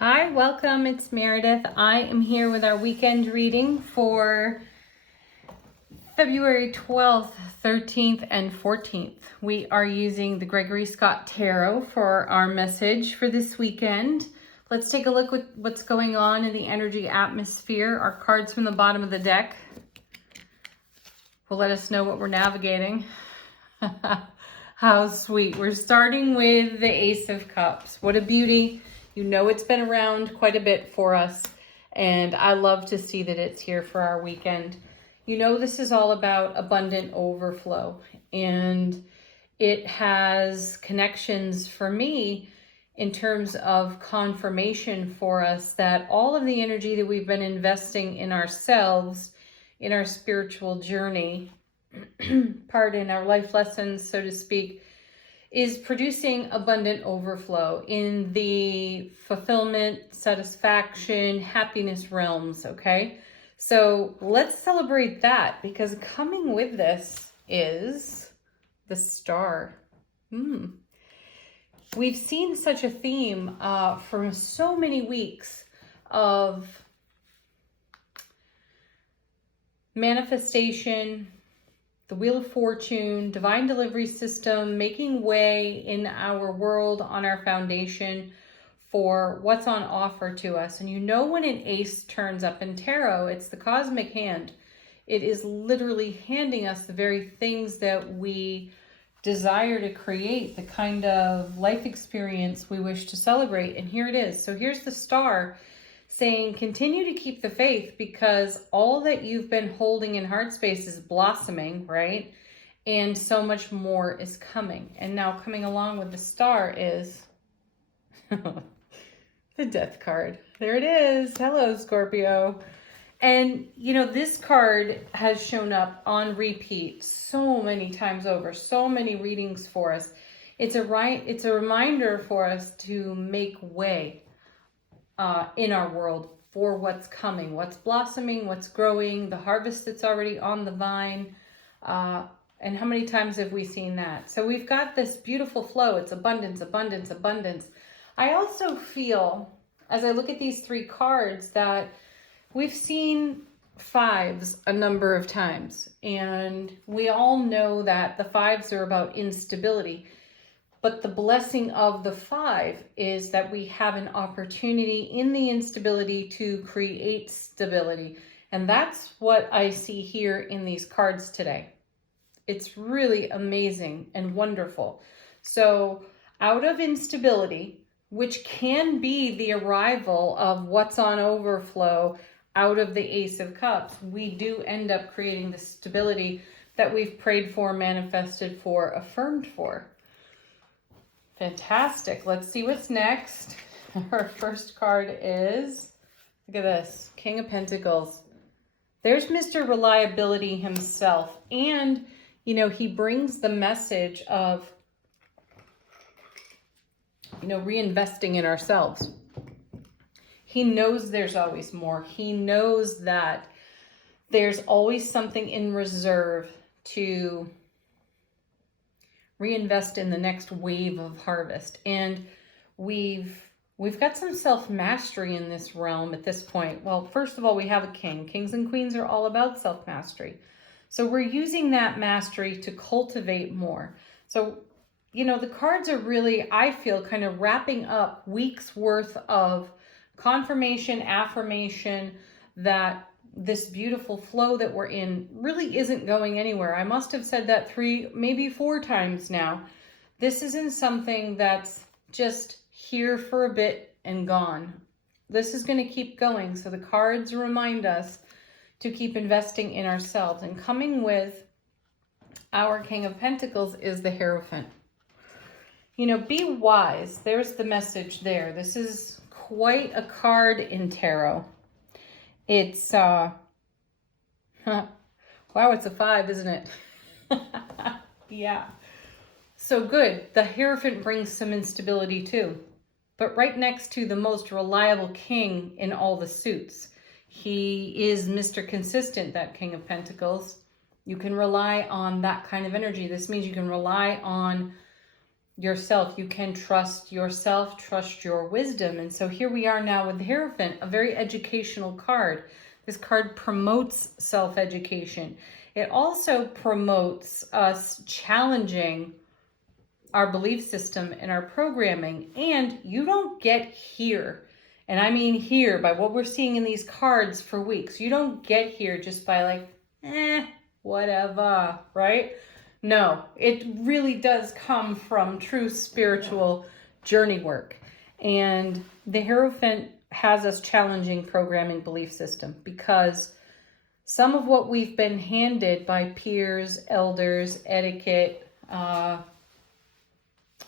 Hi, welcome. It's Meredith. I am here with our weekend reading for February 12th, 13th, and 14th. We are using the Gregory Scott Tarot for our message for this weekend. Let's take a look at what's going on in the energy atmosphere. Our cards from the bottom of the deck will let us know what we're navigating. How sweet. We're starting with the Ace of Cups. What a beauty. You know it's been around quite a bit for us, and I love to see that it's here for our weekend. You know this is all about abundant overflow, and it has connections for me in terms of confirmation for us that all of the energy that we've been investing in ourselves, in our spiritual journey, pardon, our life lessons, so to speak, is producing abundant overflow in the fulfillment, satisfaction, happiness realms, okay? So let's celebrate that, because coming with this is the Star. We've seen such a theme for so many weeks of manifestation, the Wheel of Fortune, divine delivery system, making way in our world on our foundation for what's on offer to us. And you know when an ace turns up in tarot, it's the cosmic hand. It is literally handing us the very things that we desire to create, the kind of life experience we wish to celebrate. And here it is. So here's the Star saying, continue to keep the faith, because all that you've been holding in heart space is blossoming, right? And so much more is coming. And now coming along with the Star is the Death card. There it is. Hello, Scorpio. And, you know, this card has shown up on repeat so many times over, so many readings for us. It's a reminder for us to make way in our world for what's coming, what's blossoming, what's growing, the harvest that's already on the vine. And how many times have we seen that? So we've got this beautiful flow. It's abundance, abundance, abundance. I also feel, as I look at these three cards, that we've seen fives a number of times. And we all know that the fives are about instability. But the blessing of the five is that we have an opportunity in the instability to create stability. And that's what I see here in these cards today. It's really amazing and wonderful. So out of instability, which can be the arrival of what's on overflow out of the Ace of Cups, we do end up creating the stability that we've prayed for, manifested for, affirmed for. Fantastic. Let's see what's next. Our first card is, look at this, King of Pentacles. There's Mr. Reliability himself. And, you know, he brings the message of, you know, reinvesting in ourselves. He knows there's always more. He knows that there's always something in reserve to reinvest in the next wave of harvest. And we've got some self-mastery in this realm at this point. Well, first of all, we have a king. Kings and queens are all about self-mastery. So we're using that mastery to cultivate more. So, you know, the cards are really, I feel, kind of wrapping up weeks worth of confirmation, affirmation that this beautiful flow that we're in really isn't going anywhere. I must have said that 3, maybe 4 times now. This isn't something that's just here for a bit and gone. This is going to keep going. So the cards remind us to keep investing in ourselves. And coming with our King of Pentacles is the Hierophant. You know, be wise. There's the message there. This is quite a card in tarot. It's, wow, it's a 5, isn't it? Yeah. So good. The Hierophant brings some instability too. But right next to the most reliable king in all the suits. He is Mr. Consistent, that King of Pentacles. You can rely on that kind of energy. This means you can rely on yourself. You can trust yourself, trust your wisdom. And so here we are now with the Hierophant, a very educational card. This card promotes self-education. It also promotes us challenging our belief system and our programming. And you don't get here, and I mean here, by what we're seeing in these cards for weeks. You don't get here just by like, whatever, right? No, it really does come from true spiritual journey work. And the Hierophant has us challenging programming belief system, because some of what we've been handed by peers, elders, etiquette,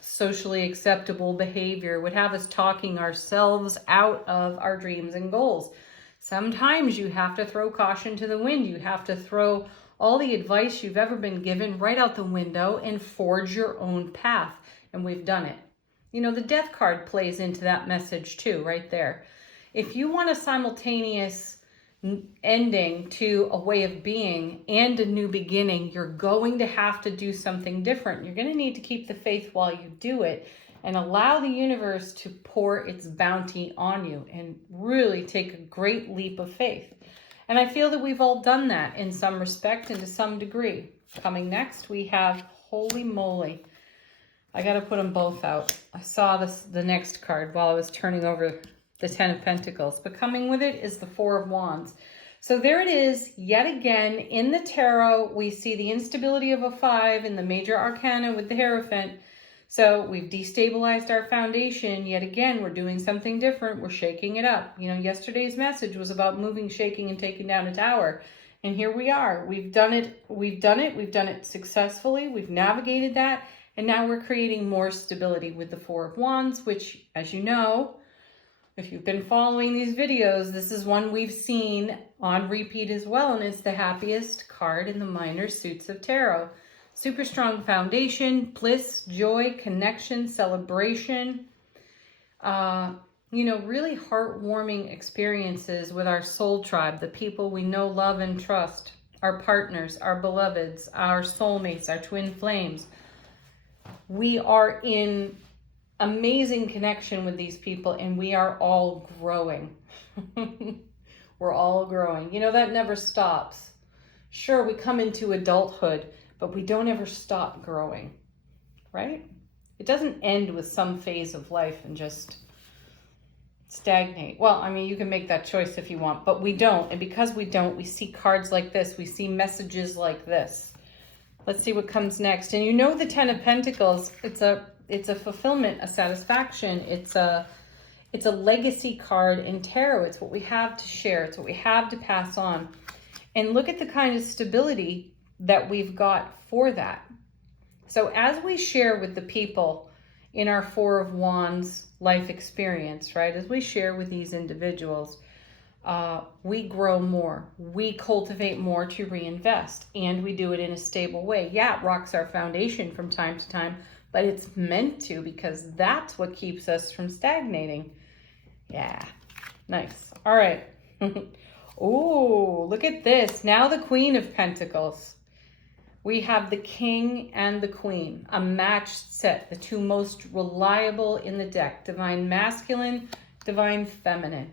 socially acceptable behavior would have us talking ourselves out of our dreams and goals. Sometimes you have to throw caution to the wind. You have to throw all the advice you've ever been given right out the window and forge your own path. And we've done it. You know, the Death card plays into that message too, right there. If you want a simultaneous ending to a way of being and a new beginning, you're going to have to do something different. You're going to need to keep the faith while you do it and allow the universe to pour its bounty on you and really take a great leap of faith. And I feel that we've all done that in some respect and to some degree. Coming next, we have, holy moly, I got to put them both out. I saw the next card while I was turning over the 10 of Pentacles, but coming with it is the 4 of Wands. So there it is, yet again, in the tarot, we see the instability of a 5 in the major arcana with the Hierophant. So we've destabilized our foundation. Yet again, we're doing something different. We're shaking it up. You know, yesterday's message was about moving, shaking, and taking down a tower. And here we are. We've done it. We've done it successfully. We've navigated that. And now we're creating more stability with the 4 of Wands, which, as you know, if you've been following these videos, this is one we've seen on repeat as well. And it's the happiest card in the minor suits of tarot. Super strong foundation, bliss, joy, connection, celebration. You know, really heartwarming experiences with our soul tribe, the people we know, love, and trust, our partners, our beloveds, our soulmates, our twin flames. We are in amazing connection with these people, and we are all growing. We're all growing. You know, that never stops. Sure, we come into adulthood, but we don't ever stop growing, right? It doesn't end with some phase of life and just stagnate. Well, I mean, you can make that choice if you want, but we don't. And because we don't, we see cards like this. We see messages like this. Let's see what comes next. And you know, the 10 of Pentacles, it's a fulfillment, a satisfaction. It's a legacy card in tarot. It's what we have to share. It's what we have to pass on. And look at the kind of stability that we've got for that. So as we share with the people in our 4 of Wands life experience, right? As we share with these individuals, we grow more, we cultivate more to reinvest, and we do it in a stable way. Yeah, it rocks our foundation from time to time, but it's meant to, because that's what keeps us from stagnating. Yeah, nice. All right. Oh, look at this. Now the Queen of Pentacles. We have the King and the Queen, a matched set, the two most reliable in the deck, divine masculine, divine feminine.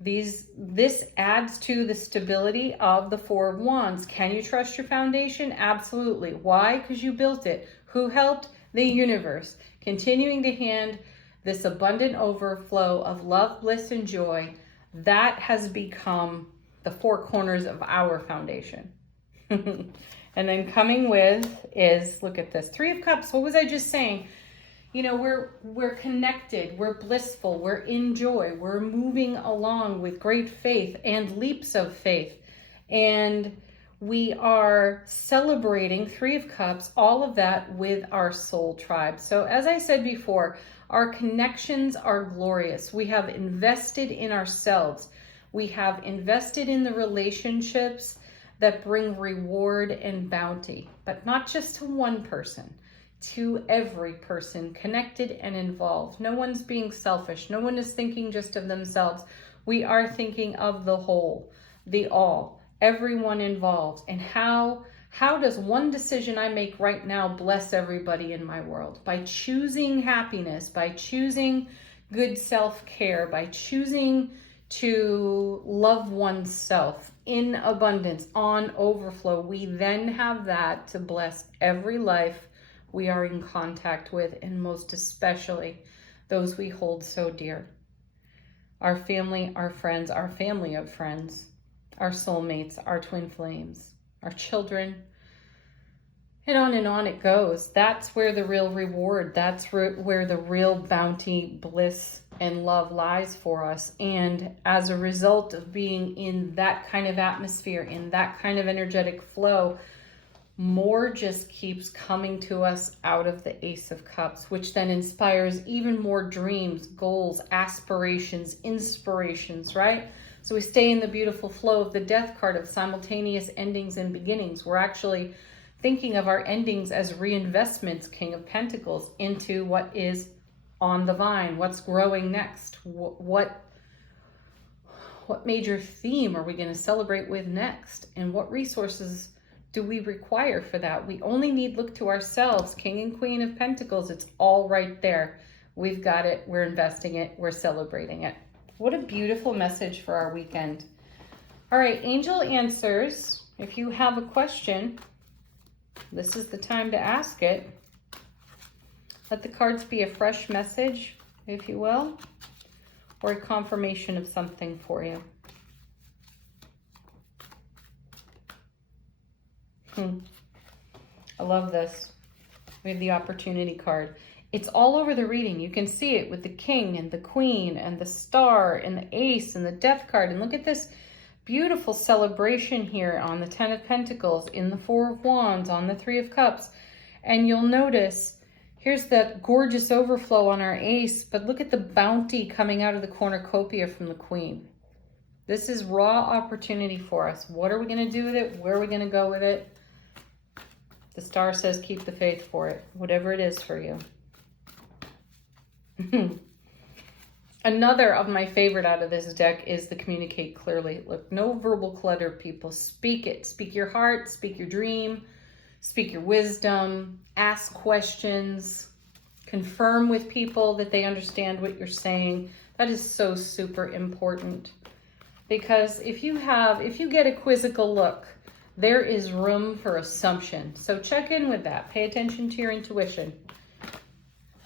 This adds to the stability of the 4 of Wands. Can you trust your foundation? Absolutely. Why? Because you built it. Who helped? The universe. Continuing to hand this abundant overflow of love, bliss, and joy. That has become the 4 corners of our foundation. And then coming with is, look at this, 3 of Cups. What was I just saying? You know, we're connected, we're blissful, we're in joy, we're moving along with great faith and leaps of faith. And we are celebrating 3 of Cups, all of that with our soul tribe. So as I said before, our connections are glorious. We have invested in ourselves. We have invested in the relationships that bring reward and bounty, but not just to one person, to every person connected and involved. No one's being selfish. No one is thinking just of themselves. We are thinking of the whole, the all, everyone involved. And how How does one decision I make right now bless everybody in my world? By choosing happiness, by choosing good self-care, by choosing to love oneself in abundance, on overflow, we then have that to bless every life we are in contact with, and most especially those we hold so dear. Our family, our friends, our family of friends, our soulmates, our twin flames, our children, and on it goes. That's where the real reward, that's where the real bounty, bliss, and love lies for us. And as a result of being in that kind of atmosphere, in that kind of energetic flow, more just keeps coming to us out of the Ace of Cups, which then inspires even more dreams, goals, aspirations, inspirations, right? So we stay in the beautiful flow of the Death card of simultaneous endings and beginnings. We're actually thinking of our endings as reinvestments, King of Pentacles, into what is on the vine, what's growing next, what major theme are we going to celebrate with next, and what resources do we require for that? We only need look to ourselves, King and Queen of Pentacles. It's all right there. We've got it. We're investing it. We're celebrating it. What a beautiful message for our weekend. All right, angel answers. If you have a question, this is the time to ask it. Let the cards be a fresh message, if you will, or a confirmation of something for you. I love this. We have the opportunity card. It's all over the reading. You can see it with the King and the Queen and the Star and the Ace and the Death card. And look at this beautiful celebration here on the Ten of Pentacles, in the Four of Wands, on the Three of Cups. And you'll notice here's that gorgeous overflow on our Ace, but look at the bounty coming out of the cornucopia from the Queen. This is raw opportunity for us. What are we going to do with it? Where are we going to go with it? The Star says keep the faith for it, whatever it is for you. Another of my favorite out of this deck is the communicate clearly. Look, no verbal clutter, people. Speak it. Speak your heart, speak your dream, speak your wisdom, ask questions, confirm with people that they understand what you're saying. That is so super important. Because if you get a quizzical look, there is room for assumption. So check in with that. Pay attention to your intuition.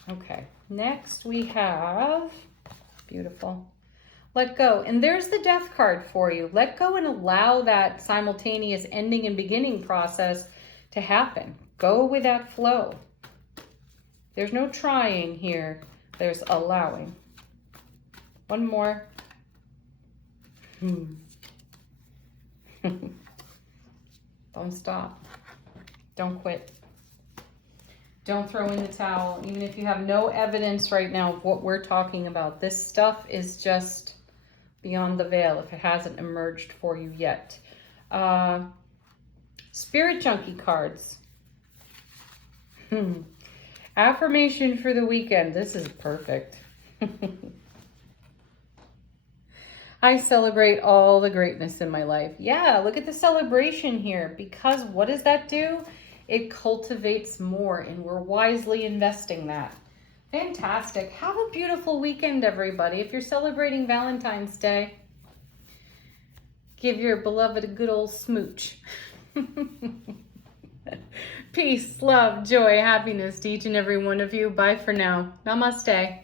Okay, next we have, beautiful, let go. And there's the Death card for you. Let go and allow that simultaneous ending and beginning process to happen. Go with that flow. There's no trying here. There's allowing. One more. Don't stop. Don't quit. Don't throw in the towel. Even if you have no evidence right now of what we're talking about, this stuff is just beyond the veil if it hasn't emerged for you yet. Spirit Junkie cards. Affirmation for the weekend. This is perfect. I celebrate all the greatness in my life. Yeah, look at the celebration here, because what does that do? It cultivates more, and we're wisely investing that. Fantastic. Have a beautiful weekend, everybody. If you're celebrating Valentine's Day, give your beloved a good old smooch. Peace, love, joy, happiness to each and every one of you. Bye for now. Namaste.